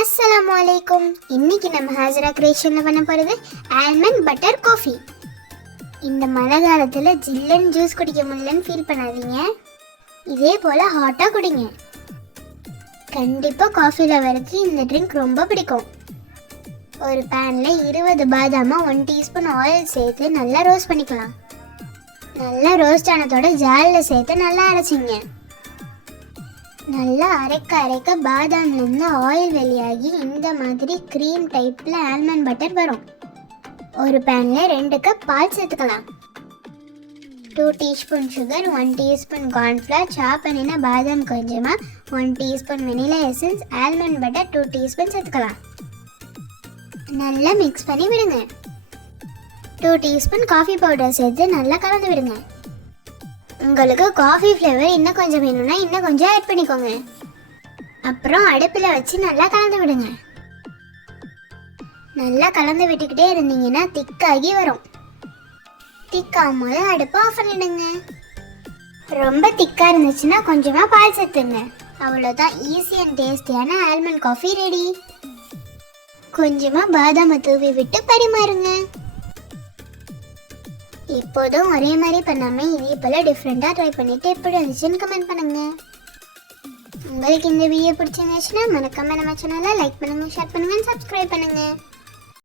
அஸ்ஸலாமு அலைக்கும். இன்னைக்கு நம்ம ஹாஜரா கிரியேஷன்ல பண்ண போறது ஆல்மண்ட் பட்டர் காஃபி. இந்த மழை காலத்துல ஜில்லன் ஜூஸ் குடிக்க முடியலன்னு ஃபீல் பண்ணாதீங்க. இதே போல ஹாட்டா குடிங்க. கண்டிப்பா காஃபி லவருக்கு இந்த ட்ரிங்க் ரொம்ப பிடிக்கும். ஒரு பேன்ல 20 பாதாமா 1 டீஸ்பூன் ஆயில் சேர்த்து நல்லா ரோஸ்ட் பண்ணிக்கலாம். நல்லா ரோஸ்ட் ஆனதோட ஜாலில் சேர்த்து நல்லா அரைச்சிங்க. நல்லா அரைக்க பாதாம்லேருந்து ஆயில் வெளியாகி இந்த மாதிரி க்ரீம் டைப்பில் ஆல்மண்ட் பட்டர் வரும். ஒரு பேனில் 2 கப் பால் சேர்த்துக்கலாம். 2 டீஸ்பூன் சுகர், 1 டீஸ்பூன் கார்ன்ஃப்ளவர், சாப் பண்ணின பாதாம் கொஞ்சமாக, 1 teaspoon vanilla essence, almond butter 2 teaspoon சேர்த்துக்கலாம். நல்லா மிக்ஸ் பண்ணி விடுங்க. 2 டீஸ்பூன் காஃபி பவுடர் சேர்த்து நல்லா கலந்து விடுங்க. உங்களுக்கு காஃபி ஃப்ளேவர் இன்னும் கொஞ்சம் வேணும்னா இன்னும் கொஞ்சம் ஆட் பண்ணிக்கோங்க. அப்புறம் அடுப்பில் வச்சு நல்லா கலந்து விடுங்க. நல்லா கலந்து விட்டுக்கிட்டே இருந்தீங்கன்னா திக்காகி வரும். திக்காகும் போது அடுப்பை ஆஃப் பண்ணிடுங்க. ரொம்ப திக்காக இருந்துச்சுன்னா கொஞ்சமாக பால் சேர்த்துங்க. அவ்வளோதான், ஈஸி அண்ட் டேஸ்டியான ஆல்மண்ட் காஃபி ரெடி. கொஞ்சமாக பாதாமை தூவி விட்டு பரிமாறுங்க. எப்போதும் ஒரே மாதிரி பண்ணாமல் இதே போல் டிஃப்ரெண்ட்டாக ட்ரை பண்ணிவிட்டு எப்படி வந்துச்சுன்னு கமெண்ட் பண்ணுங்கள். உங்களுக்கு இந்த வீடியோ பிடிச்சிருந்துச்சுன்னா மறக்காம நம்ம சேனலை லைக் பண்ணுங்கள், ஷேர் பண்ணுங்கள், சப்ஸ்கிரைப் பண்ணுங்கள்.